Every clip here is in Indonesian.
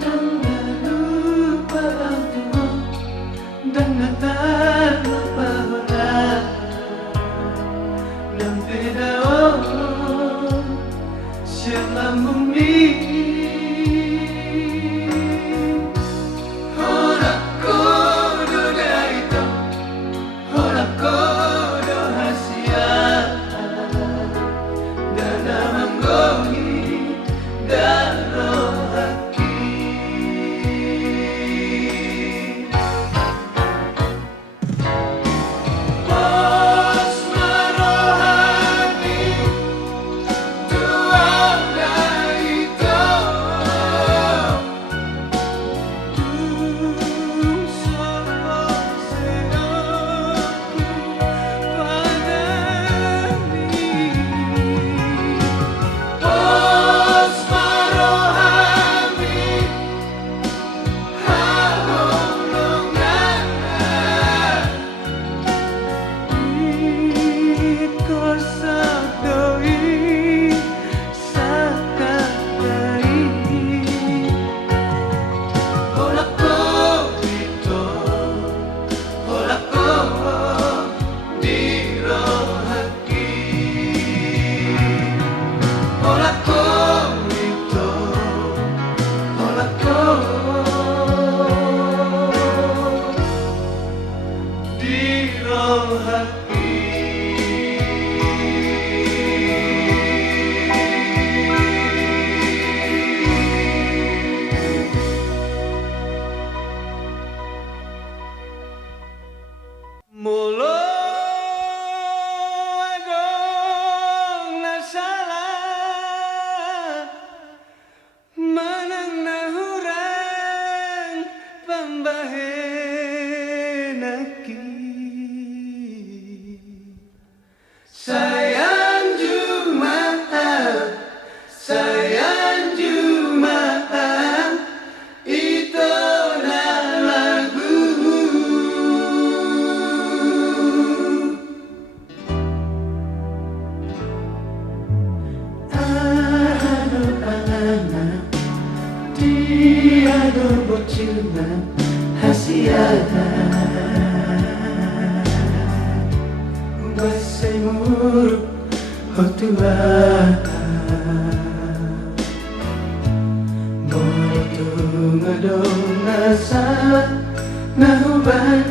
dan lupa aku dan tak lupa orang dan tidak siapa bumi. Tiada bocilna hasiana Basai muruk hotuata Morotu ngadong nasalah nahuban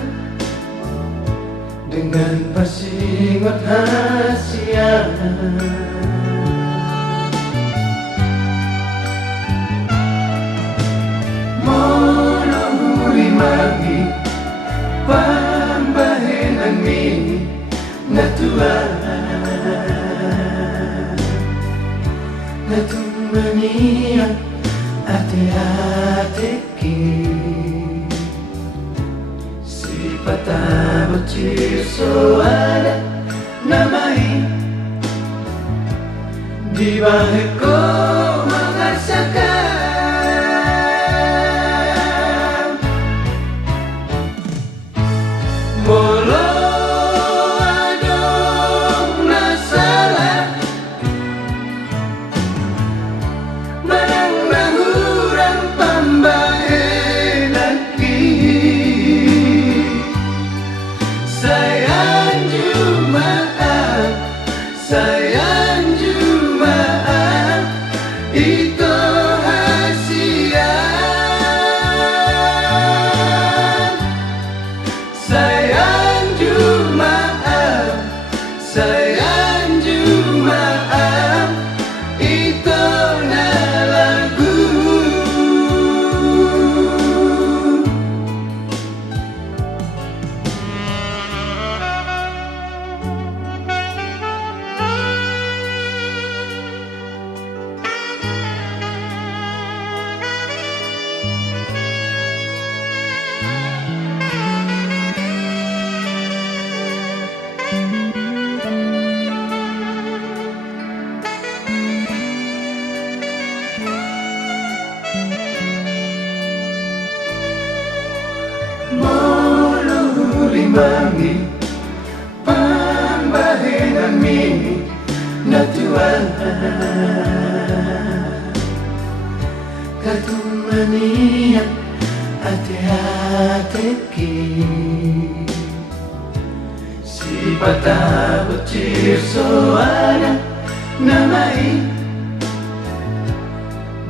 Dengan pasingot hasiana Magi pambahenan mi natua natumania ate-ateki si patah bocil soada namai di baheko mengarsakan Mangi pambahenan mi natuan katung mania hati-hati si patah butir soana namai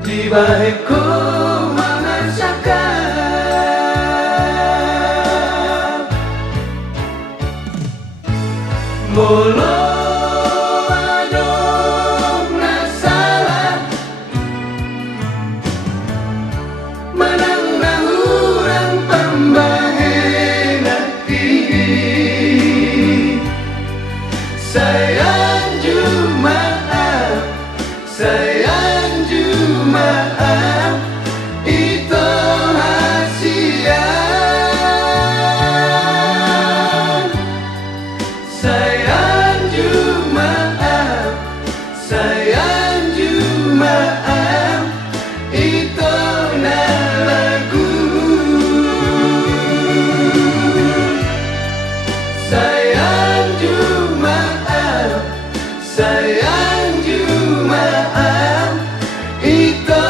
di bahiku mengerjakan mulu adong nasalah menang nahurang pembahenaki sayang jumaaf sayang jumaaf itu hasian sayang jumaaf sayang jumaaf itu na lagu sayang jumaaf itu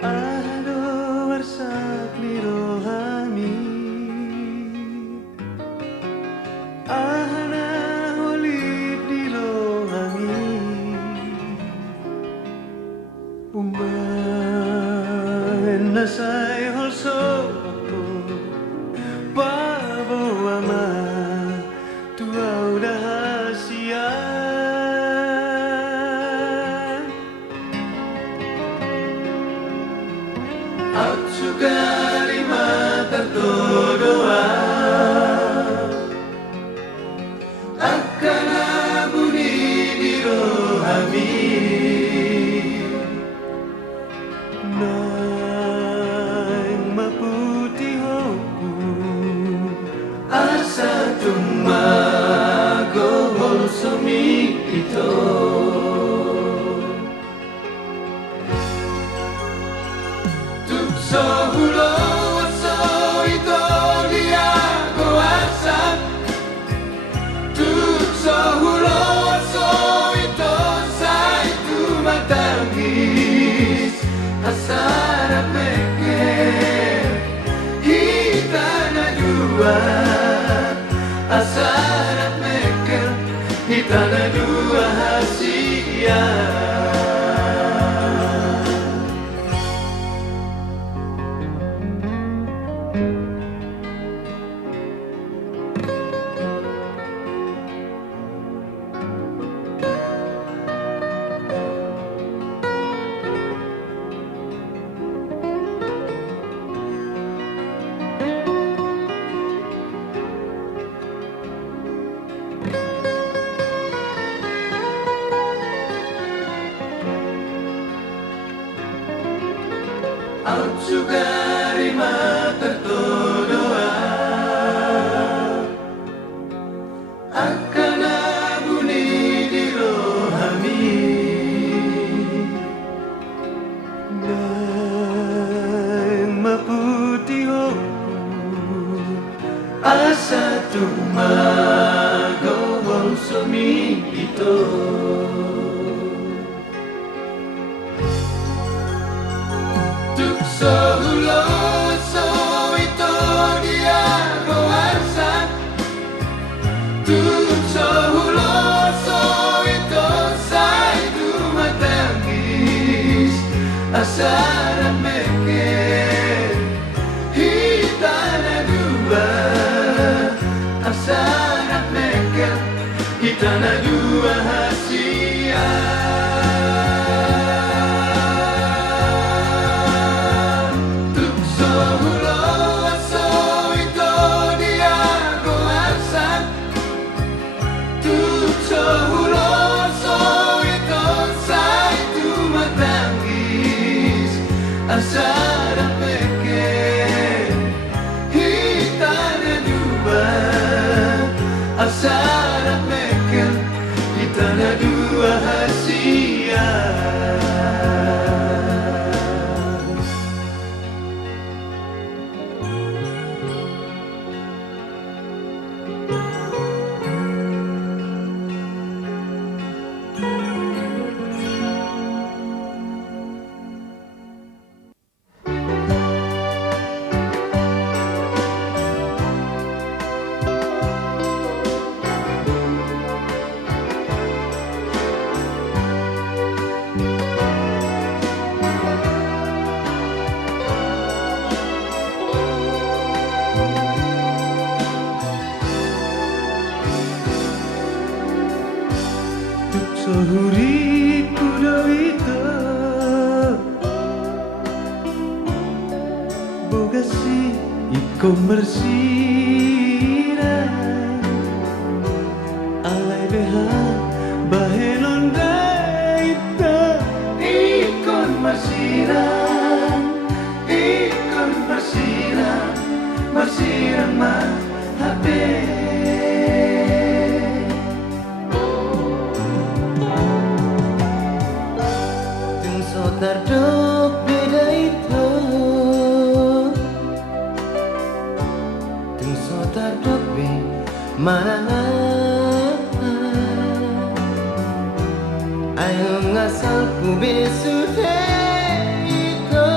Ado warsak ni rohami Ahana holip di rohami Umbahan nasay holso ako Babawa ma tuaw dahasian At sugari matartodoa Akan abuni di rohami Nang maputi hoku Asa tumagohol sumi ito Tukso hulo so ito dia goasa Tukso hulo so ito sa itu matangis Asara peke Hita na dua Asara peke Hita na dua hasia Out sugari matartodoa Akan abuni di rohami Nang maputi hoku Asa tumagohol sumi ito Tukso hulo so ito dia goasa Tukso hulo so ito sa itu matangis Asara meke Hita na dua Asara meke Hita na dua hasia Asara peke Hita na dua Asara peke Hita na dua hasia Sohuri kudoito Bogasi iko mersira Alay beha bahelon daito Ikon mersira Ikon mersira Mersira ma habe Tardok beda itu Tung so tardok be mana Ayo ngasal ku besude itu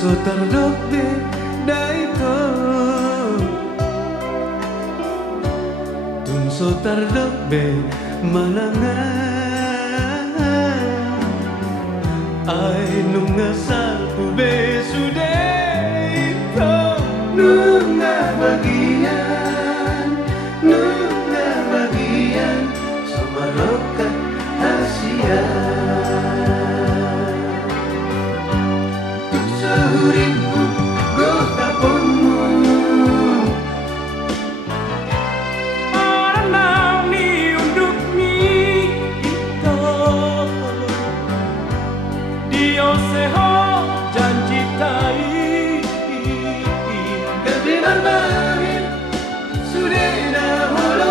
so tardogde daito Tung so tardogde malangan Ay nung asal ube sudah ito Nung bagian Sumarokat Asia Tuk sahuriku gotaponmu Para ni unduk ni ito Dio seho janji tai Gabi berbahir sudah dahulu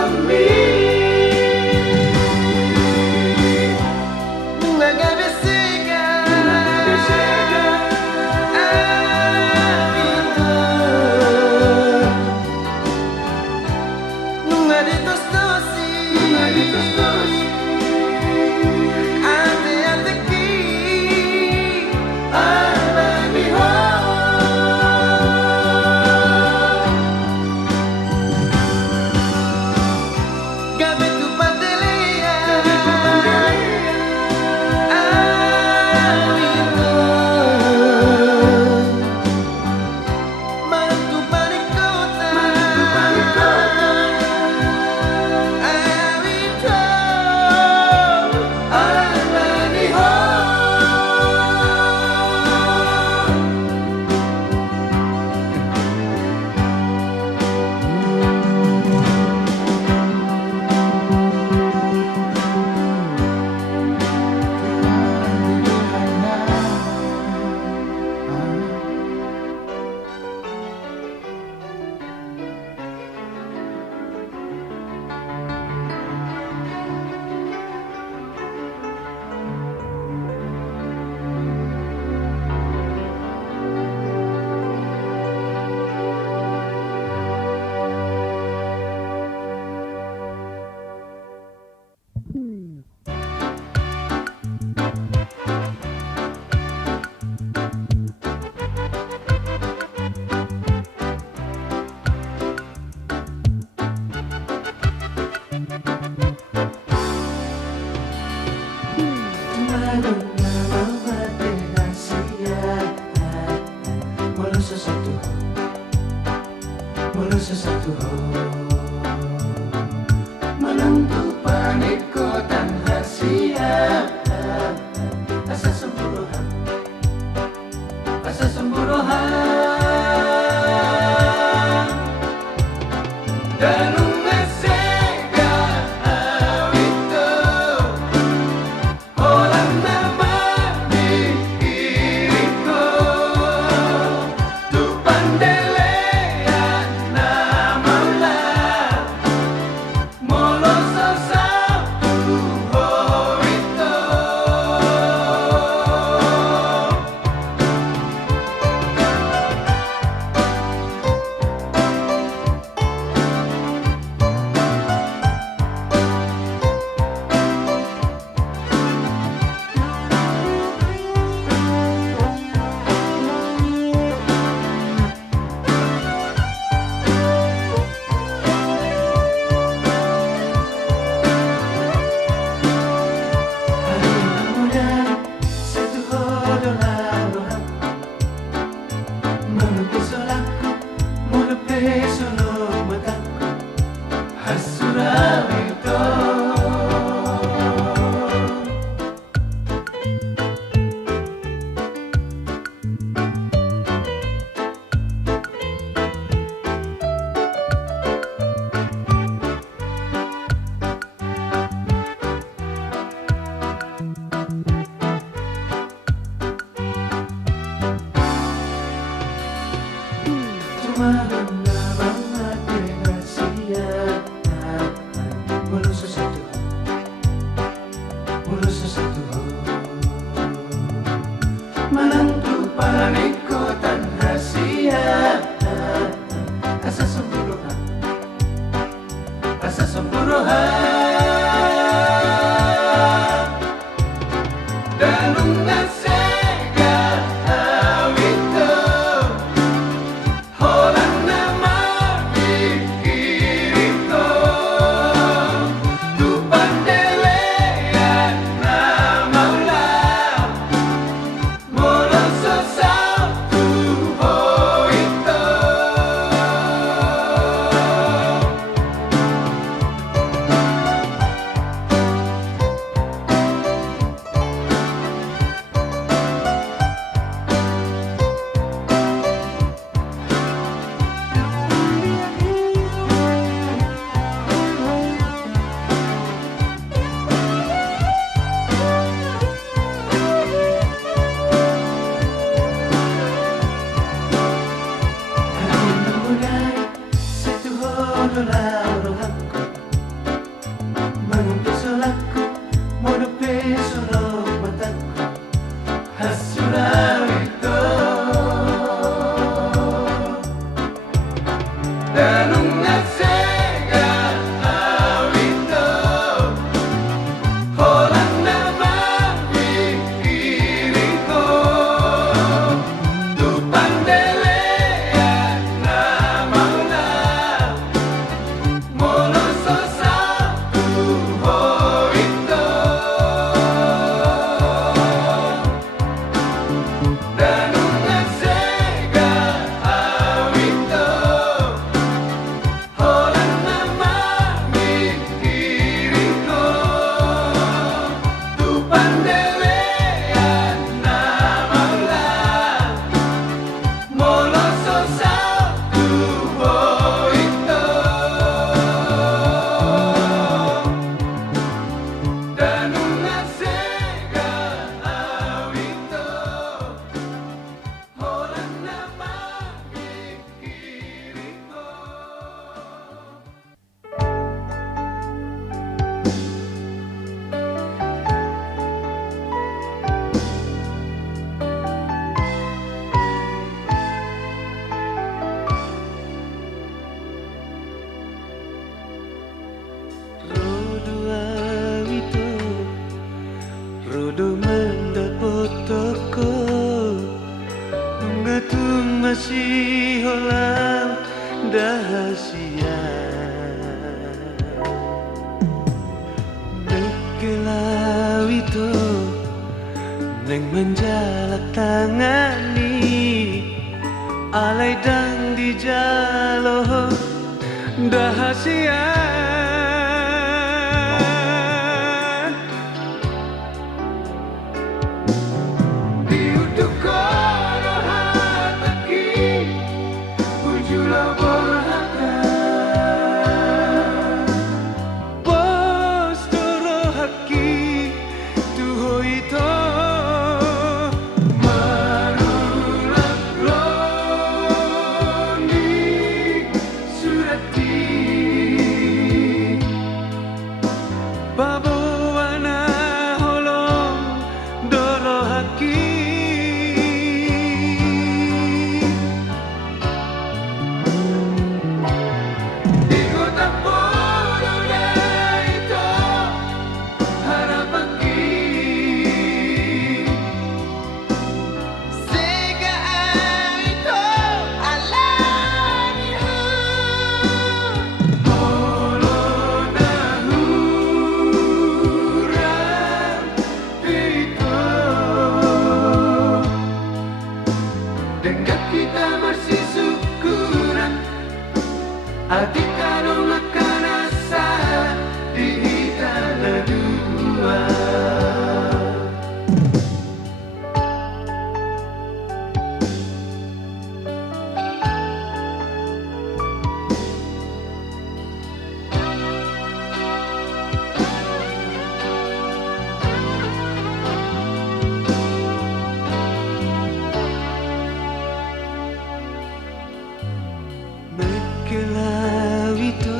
Satu menentu paniko tan hasia asa sembrohan dan umesega awito orang nama diiriko tu pandele menentu paniko tan hasia asa sembrohan dan unasega awito masih holang dahasia Nengkelau itu neng menjalak tangani alai dang di jalo dahasia Diutuk kono hataki Ujula borhaka Bos doro haki tuho ito Marulak loni surati Babawana holong doro haki Di kota Puruna itu harapaki Sega itu alanihu Holona hurang itu Dekat kita masih syukuran Hati kanu makan asa di tanah dua Nengkelau itu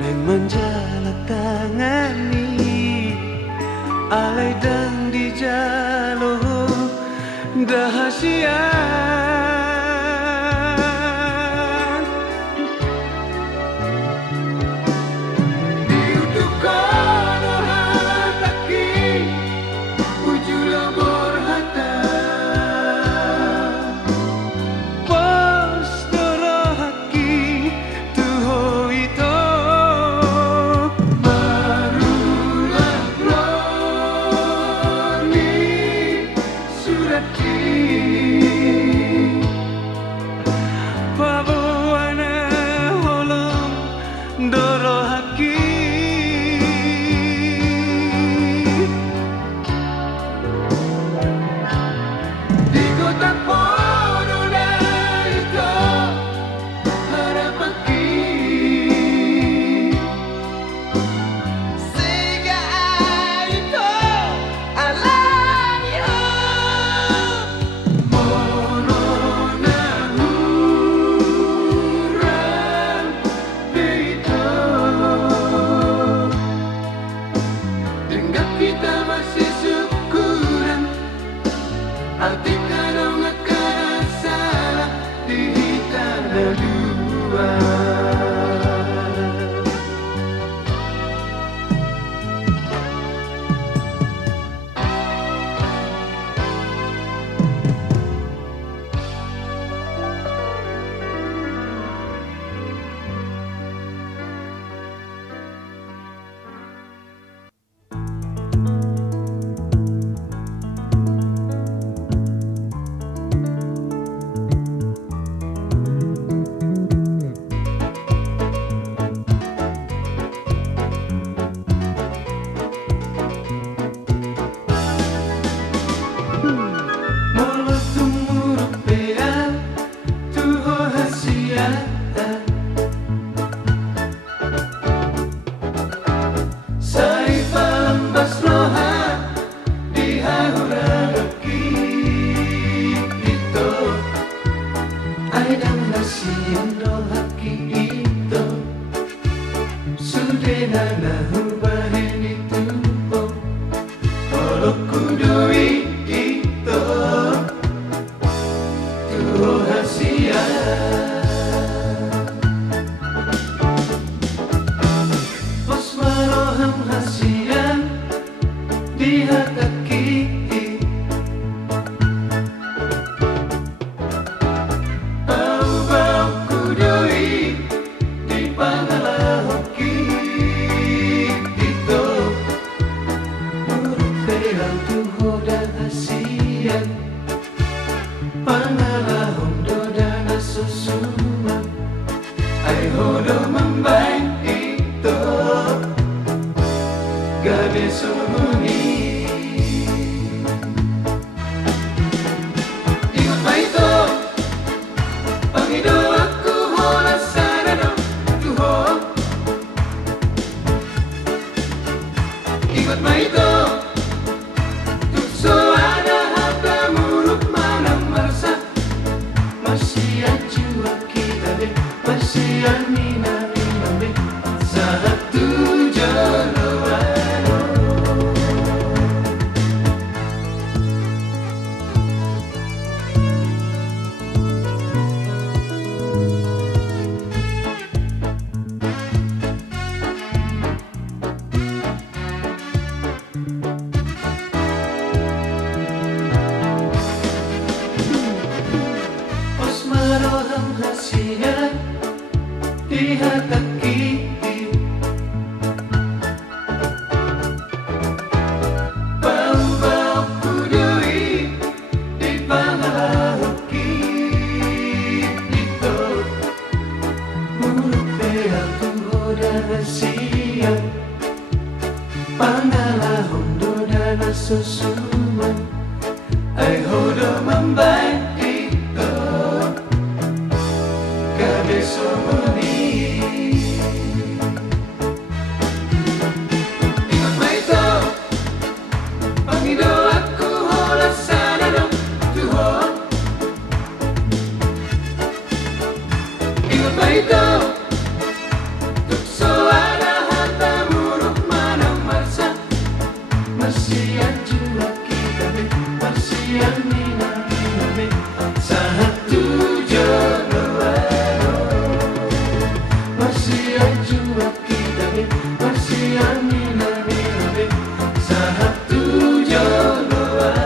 neng menjalak tangani alai dang di jalo dahasia Diutuk kono hataki Ujula borhata Bos doro haki tuho ito Marulak loni surati Babawana holong doro haki Di kota Puruna itu harapaki Sega itu alanihu Monona hurang itu Dengar kita masih syukuran Hati kanu makan salah di tanah dua Mulut tumuruk bea tuho hasia Saifa lembas roha di hahuraki itu Aidang nasiyan rohaki itu Sudena nahubahin itu Kalau kudui itu Tuho hasia Bos maroham hasia Di hataki hasian pangalahom do dana susuma ay hodo mambay ito gabi sumuni. Ingat ba ito Pangido aku hola sana no tuho. Ingat ba ito tukso ada harta muluk manang marsa masih ajua kita be masih amina mina be satu jalawan. Maroham hasian di hataki bau-bau kudui di pangahoki itu mulut beak hoda hasian pangalahom doda nasusuman ay hodo mambay sumuni. Ingat ba ito Pangido aku hola sana no tuho. Ingat ba ito tukso ada harta muruk manang marsa masih ajua kita be masih amina mina be satu jalawan. Masih ajua kita be masih amina mina be satu jalawan.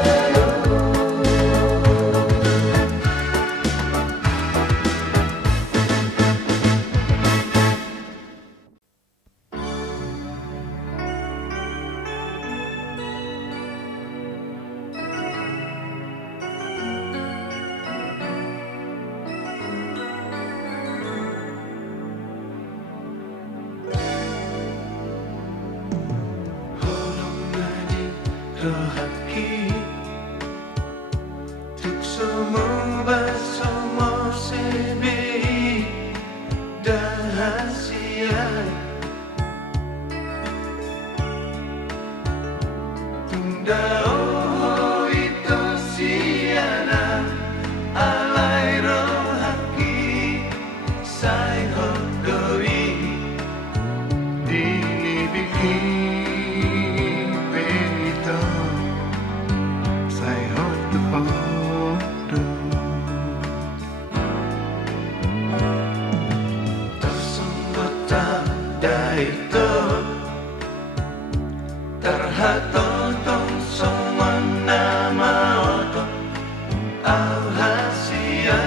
Rohaki tuk semua semua sebi dahasian tunda oh itu siana alai rohaki sai hodoi dini bikin itu terhatotong semua nama otot alhasil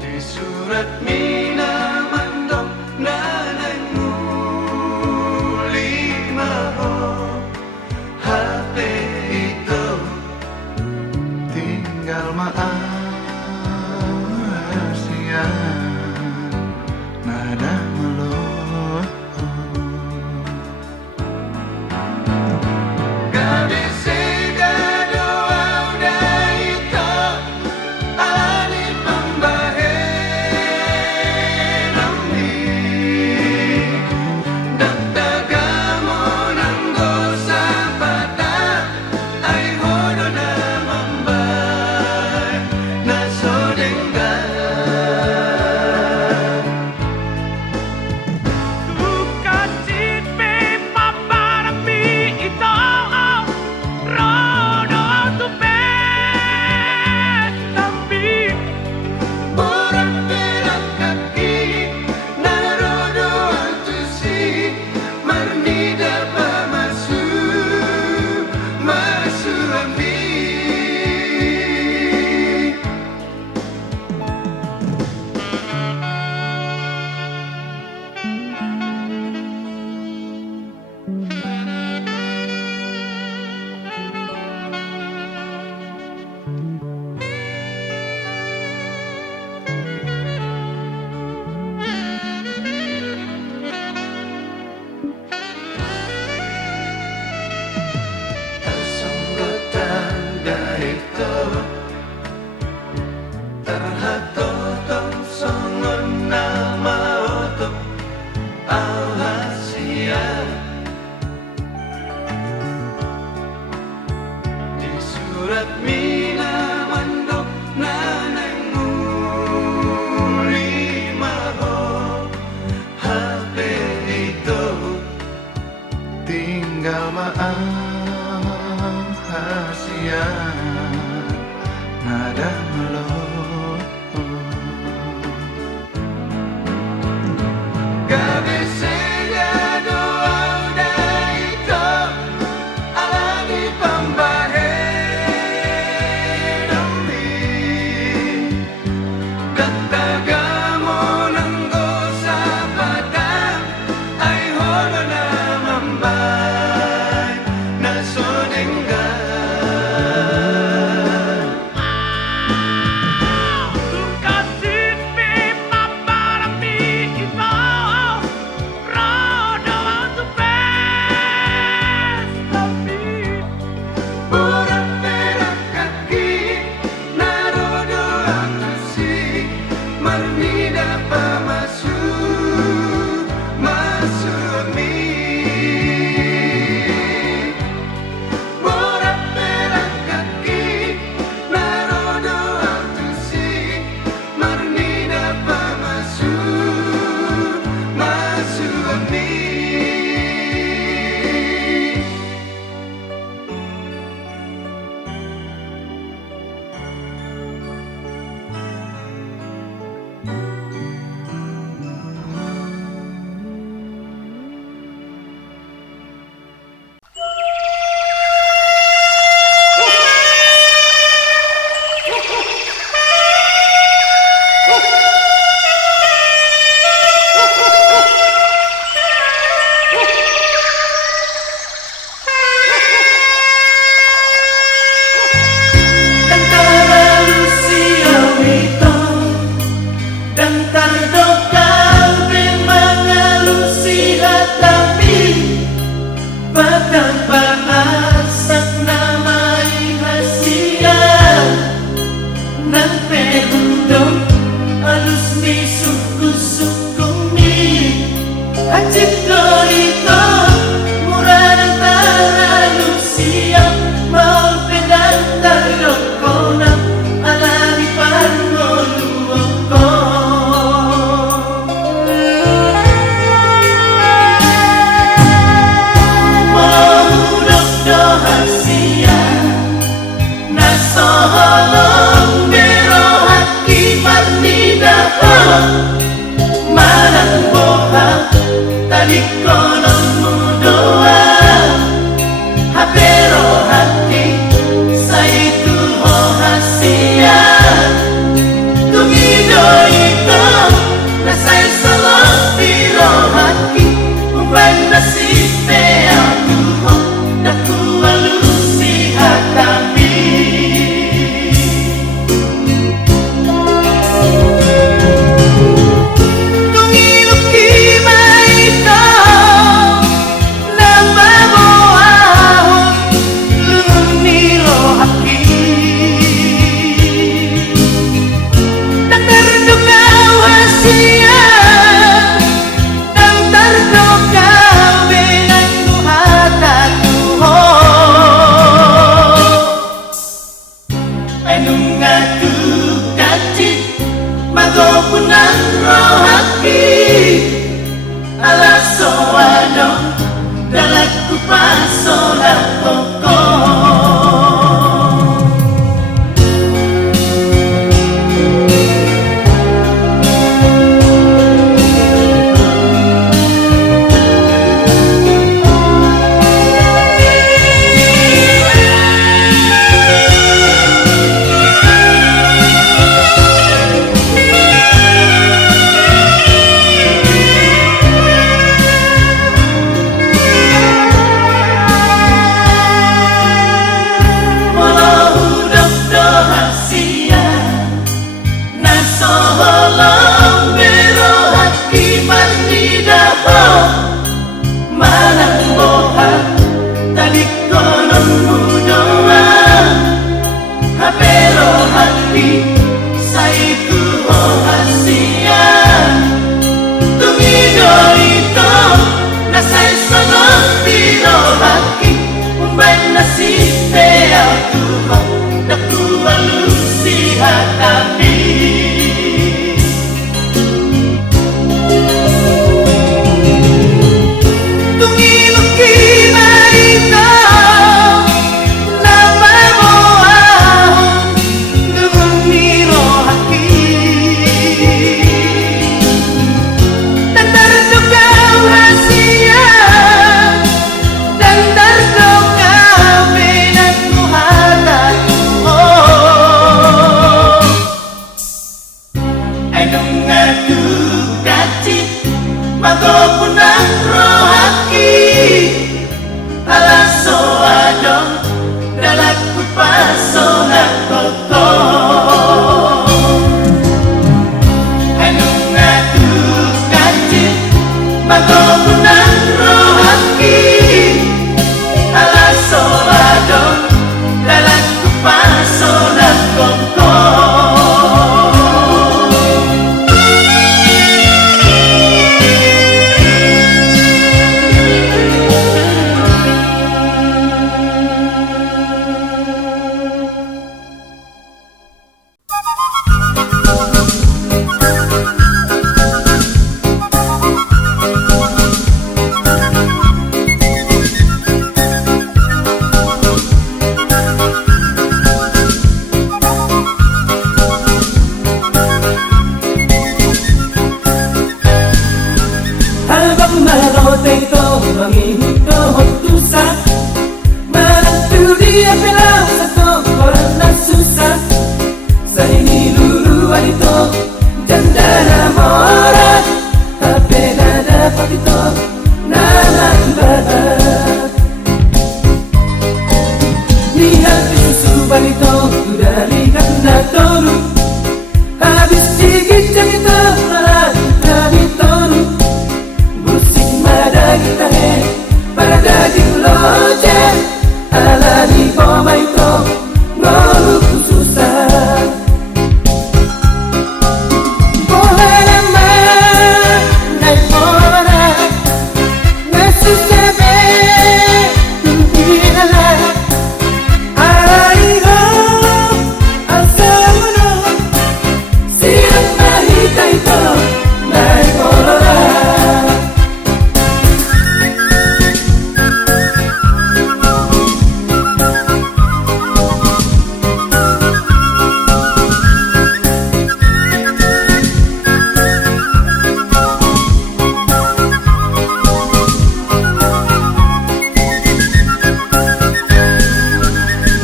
di surat mina mandong nanengmu lima HP itu tinggal maaf nada meluh gadis segado udah itu alani pembahe nami dan tagamo nanggo sapata ay hodo na mambay naso denggan. Bukan cinta paparami tinggal maaf hasia nada mellow. Kabisenya doa udah itu alami pambahe dambi Katagamo nanggo sa padang ay hono na mambay na sonenggan. Tungi-luki hotusa menantu dia bilang satu orang susah. Saya ini dulu wanita janda mora, tapi nggak dapat itu nama ibadah. Lihat susu wanita sudah lihat natoru, habis gigit jam itu malah dari toru. Musik mada kita pada daging loje, ala di boma itu ngolu susah. Boleh nama naik mora, ngesusah be, mungkinlah aigo asamuno, siang mahita itu naik mora.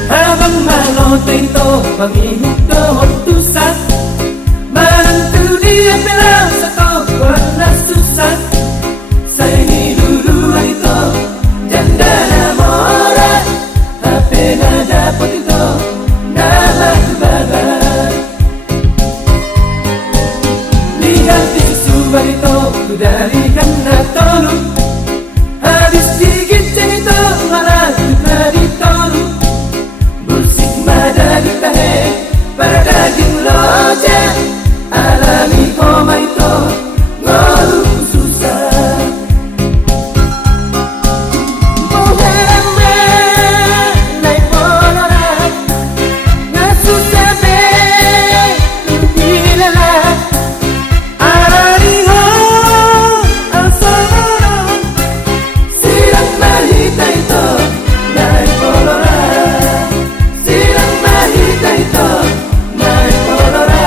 Habang malote ito, pangihip ko hotusa menantu dia bilang satu warna susah. Saya ini dulu itu janda mora, tapi nggak dapat itu nama ibadah. Lihat di susu itu sudah lihat natolu, habis gigit jam itu malah dari toru. Musik mada kita pada daging loje, alami koma itu ngolu susah. Boleh nama naik mora, nggak susah be, mungkinlah ariho asamono, siang mahita itu naik mora. Silang mahita itu naik mora.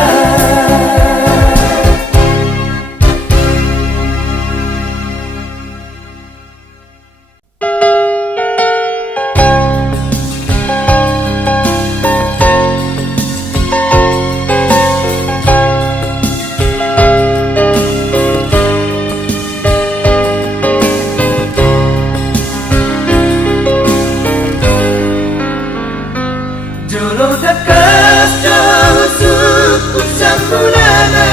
Jolo dekat jauh suku sampurana,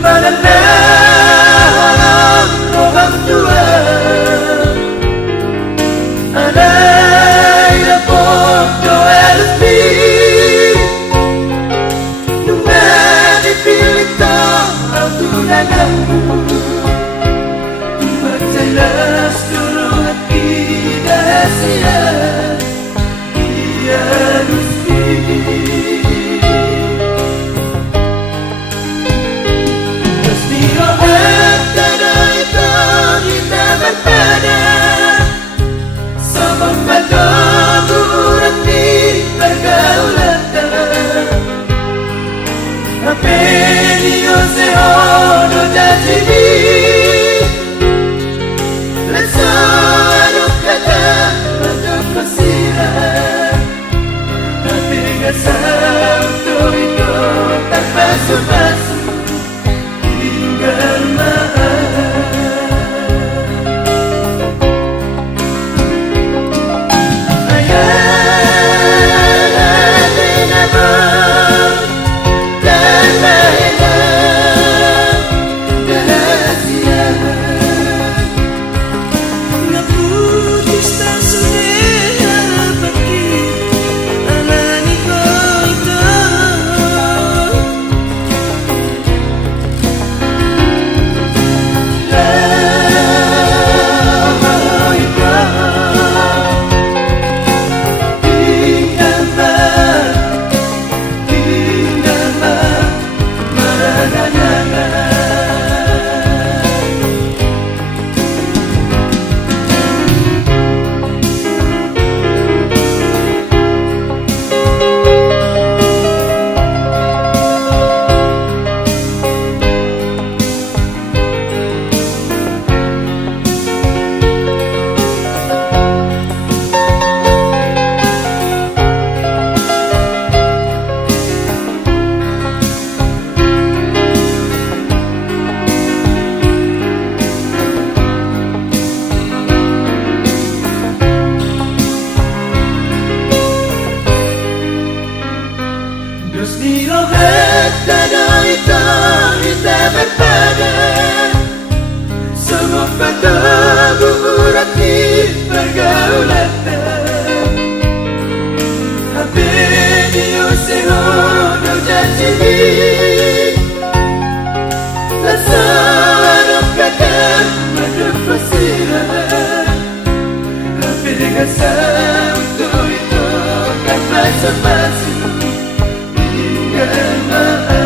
mana alam lubang tua, ada yang bodoh elfi, nunggu dipilih tak tunanganmu, percayalah seluruh hati rahasia. Sabtu itu tanpa basa-basi tinggal maaf. rasa untuk itu kan basa-basi hingga maaf.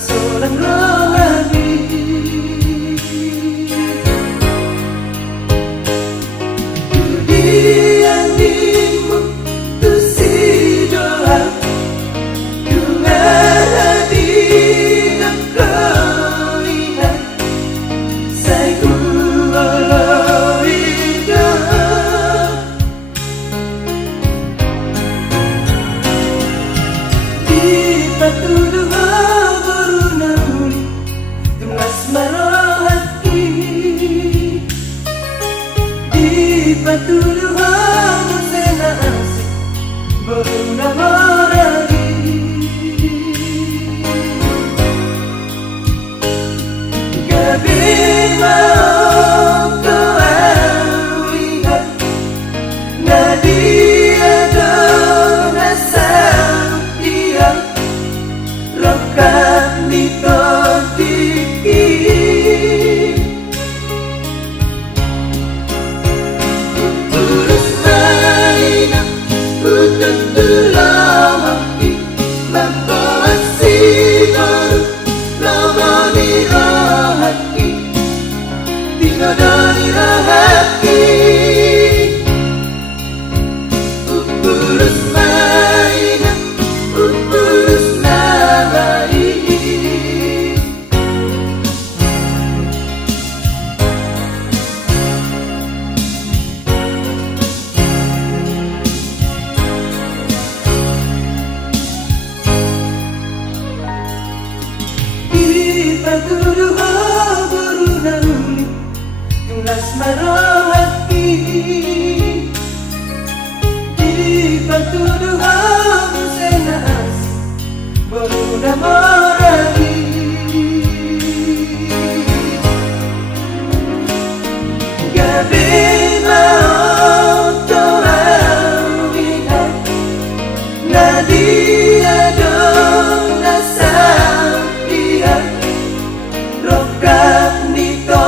seorang rohani. Ku dianimu tu si doa, ku ngadikan kau lihat saya ku Patuduh mo sa naasik Boruna moragi Gabi mau kawihan Na dia doon nasang dia Rokan dito dikit Dari hati Upurus mainan Upurus nalai Ipatuduh boruna uli Tunas marong hati Ipatuduh mo sa naasik Boruna moragi Gabi mau kawihan Na dia doon nasang dia Rokat nito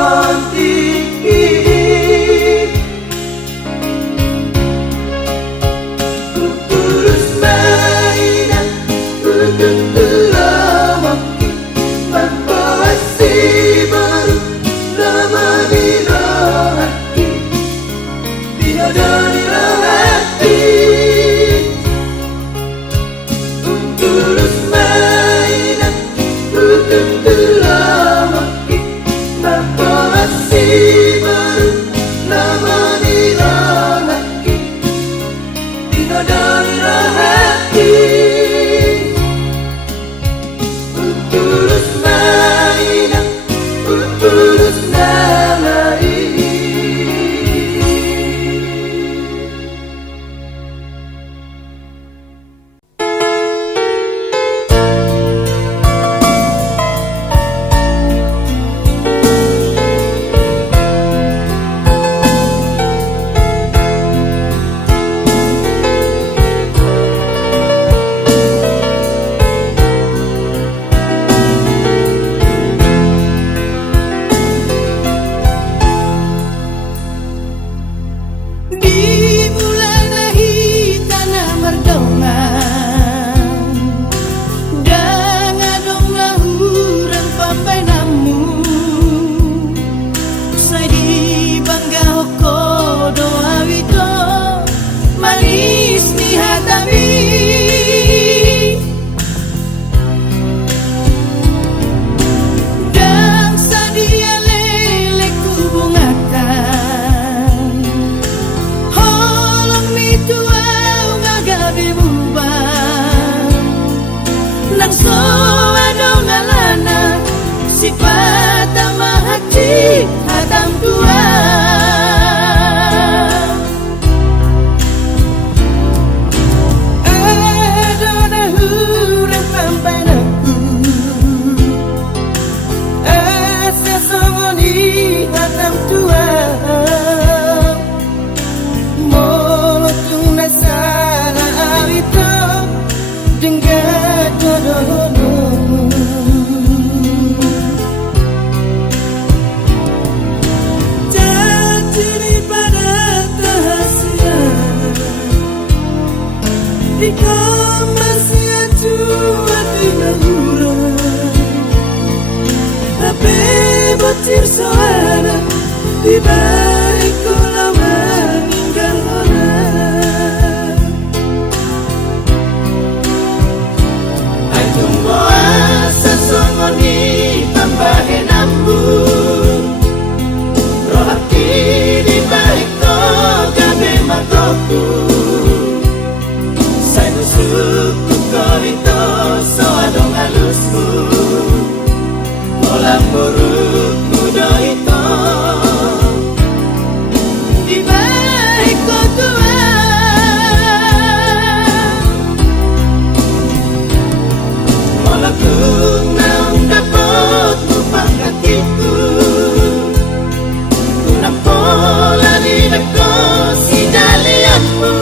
Ikaw masih acuan di nahura Tapi bocil soalnya di baik kula meninggal orang. Ay tunggu asa songoni tambahin ambung. Roh hati di baik ko gabe magoku. Saya nusuk ko ito so adong halusmu. Olah buruk muda itu di baik kau tua. Olah ku naung dapat upang hatiku. Ku nampola di dekos si daliatmu.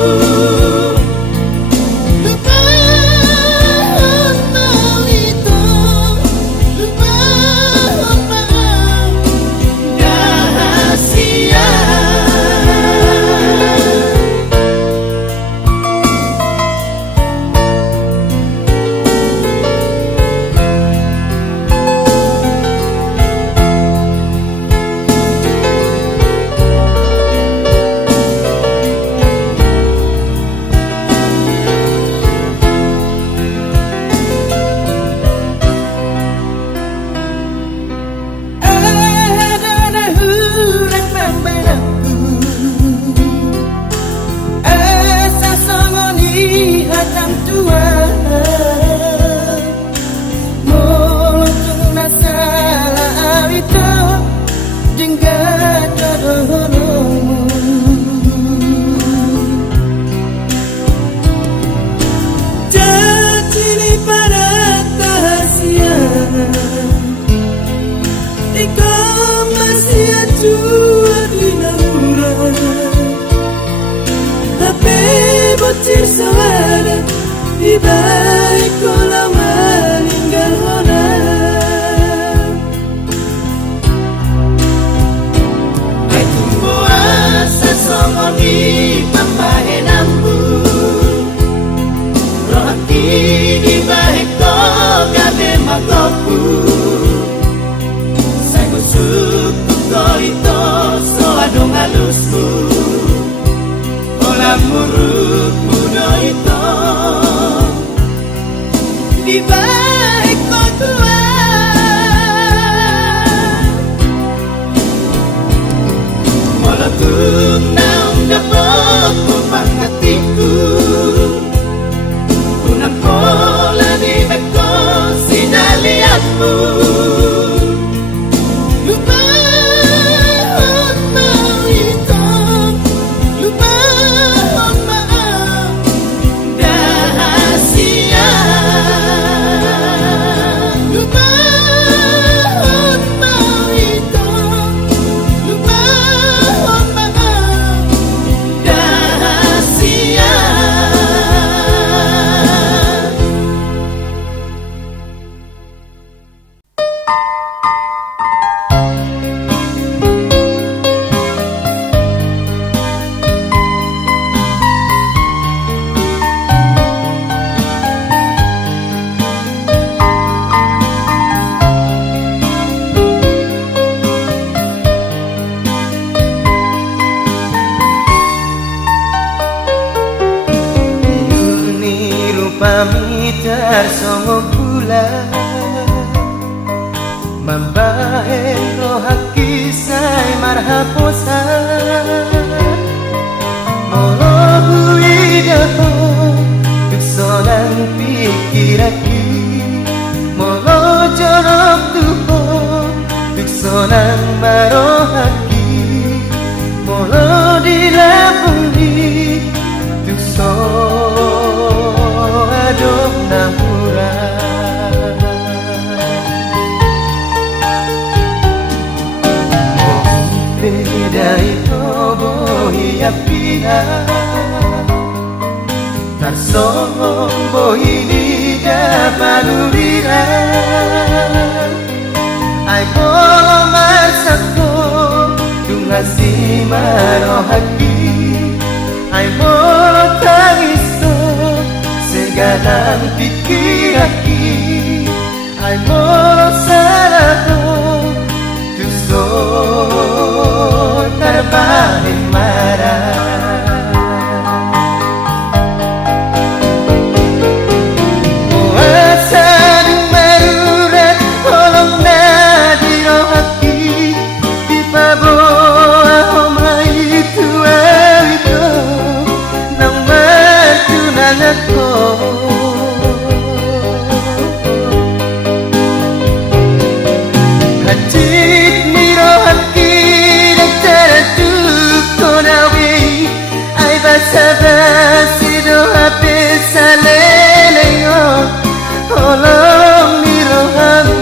Bocil soalnya di baik kula meninggal orang. Ay tumbo asa songoni pambahin ambung. Roh hati di baik ko gabe magoku. Saya gusuk ko ito so adong halusmu. Olah muruk muda itu di baik kau tua. Meletup naung dapat upang hatiku. Ku nampola di dekos si daliatmu. Pamitar songo bulan Mambahen rohaki say marhaposan Molo huidaho Tuksonan pikiraki Molo jorok tuho Tuksonan marohaki Molo dilapuni Tukso adok nahura Beda itu bohi apina Tarsomong bohi nida panurira Ay bolo marsako Dungasi marohaki Ay bolo tangiso Segalang pikiraki Ay bolo sarado lang ako. Hatid niro hati nagtaraduk ko nawi ay basa-basi do habis sa leleyo olong niro hami.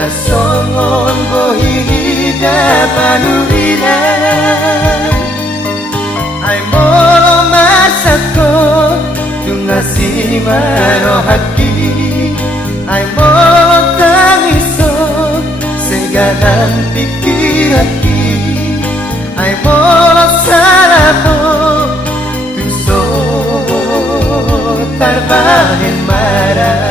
Tasongon bohi dapat uriran ay molo masako tungasi marohaki ay molo tangiso seganan pikiraki ay molo salamo tuso tarbahin marah.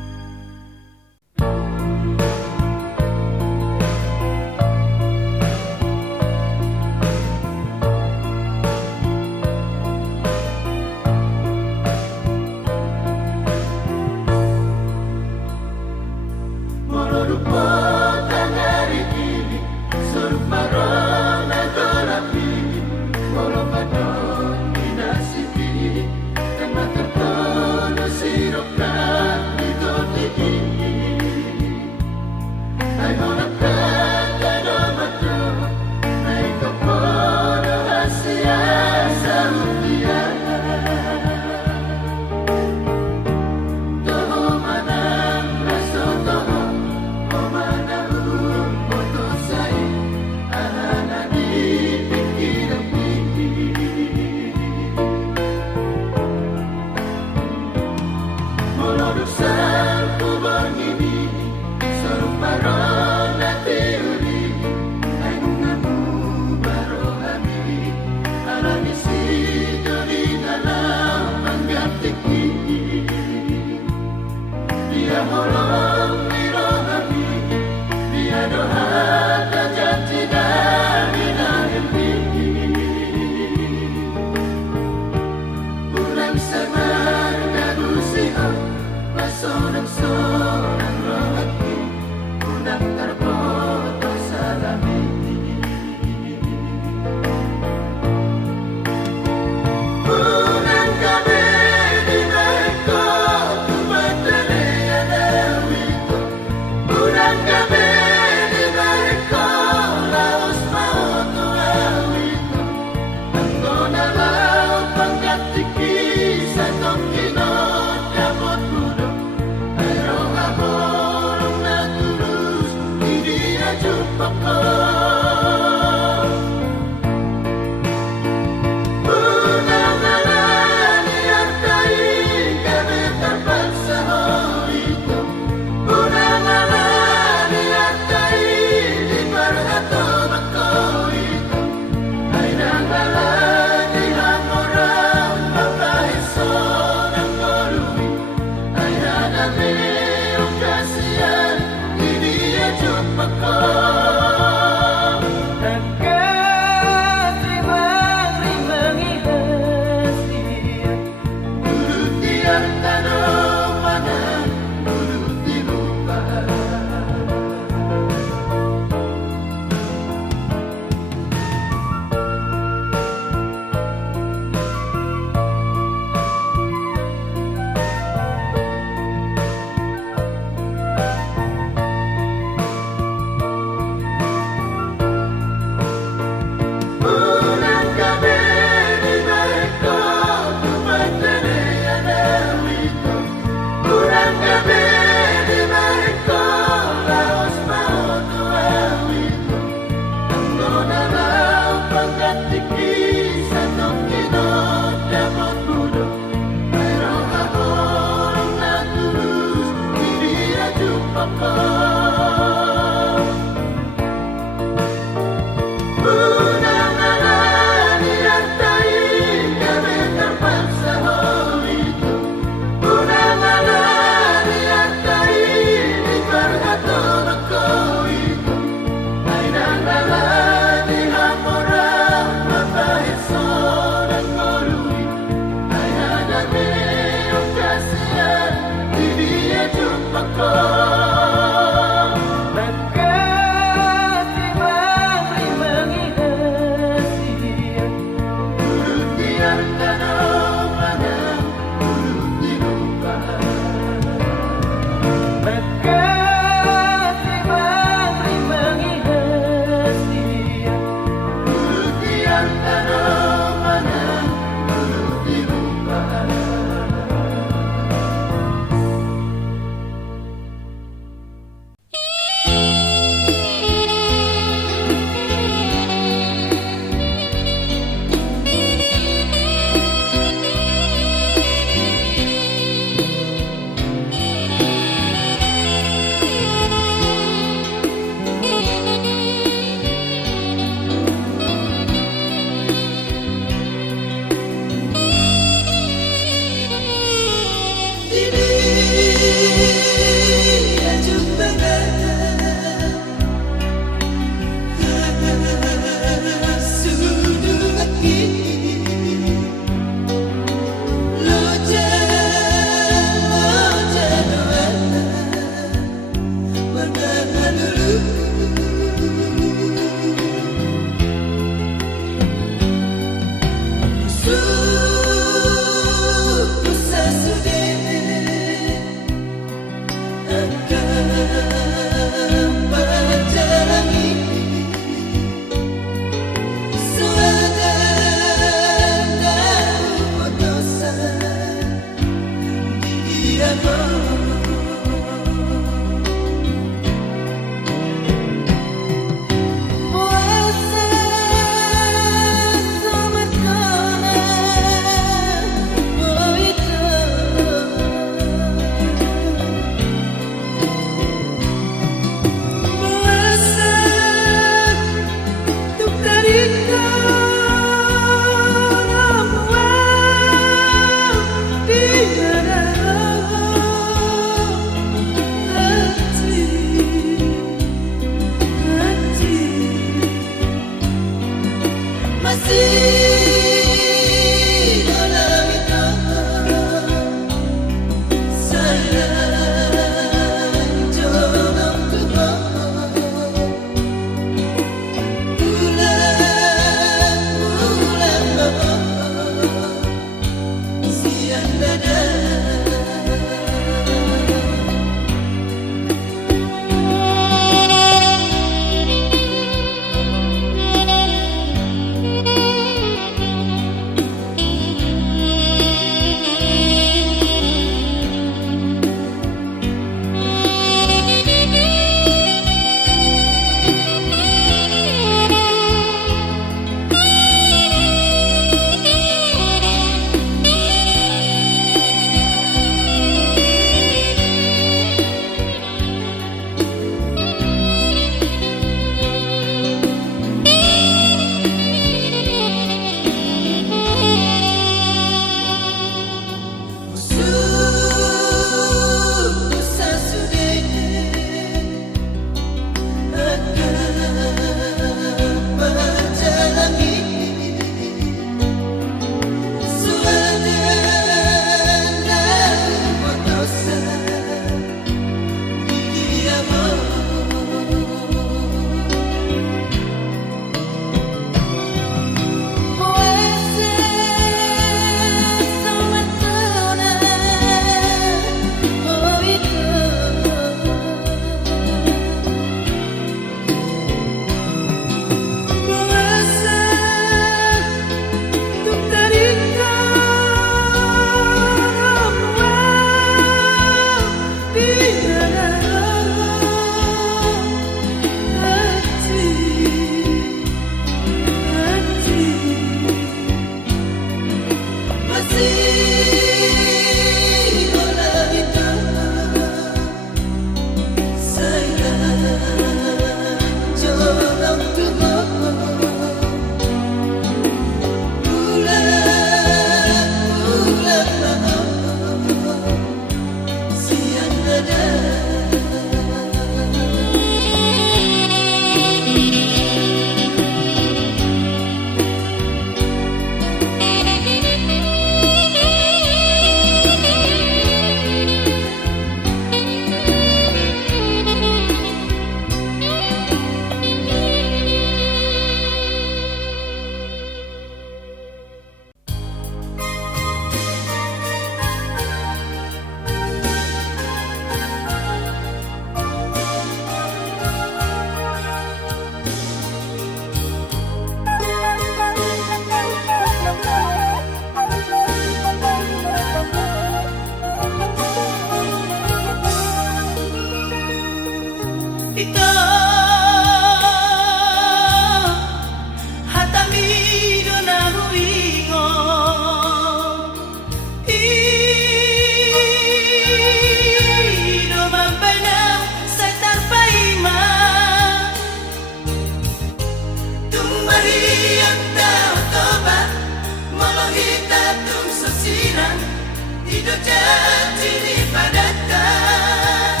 janji di padatan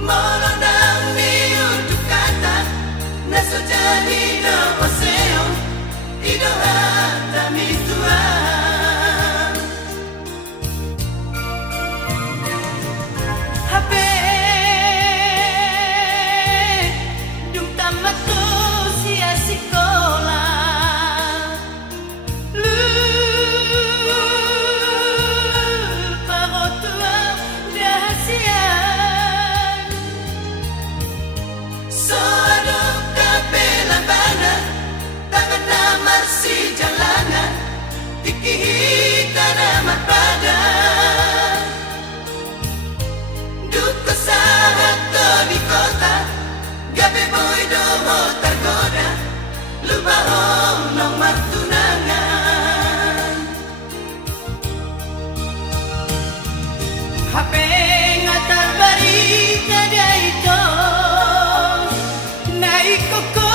Molonang ni untuk kata Naso jadi do paseo Ido hata mi tuan HP Dung tamat tu sia sekolah si jalanan dikihita naman pada duka sahat to di kota gabi boy do mo tergoda lumahong nong martunangan HP ngatar barita dito naikoko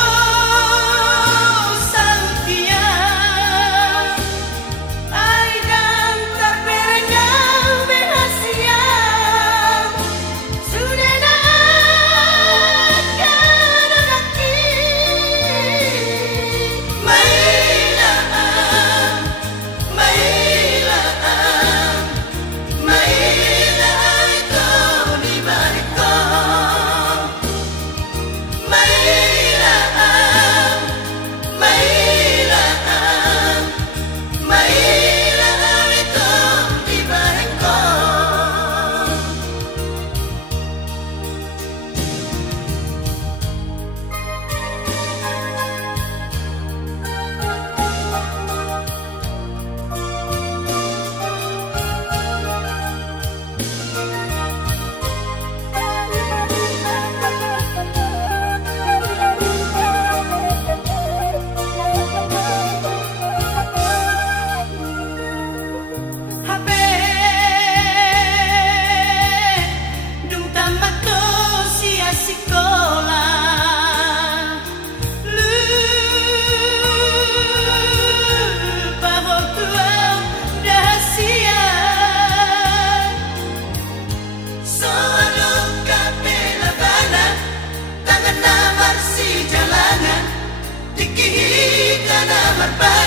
jalanan dikihita na marpa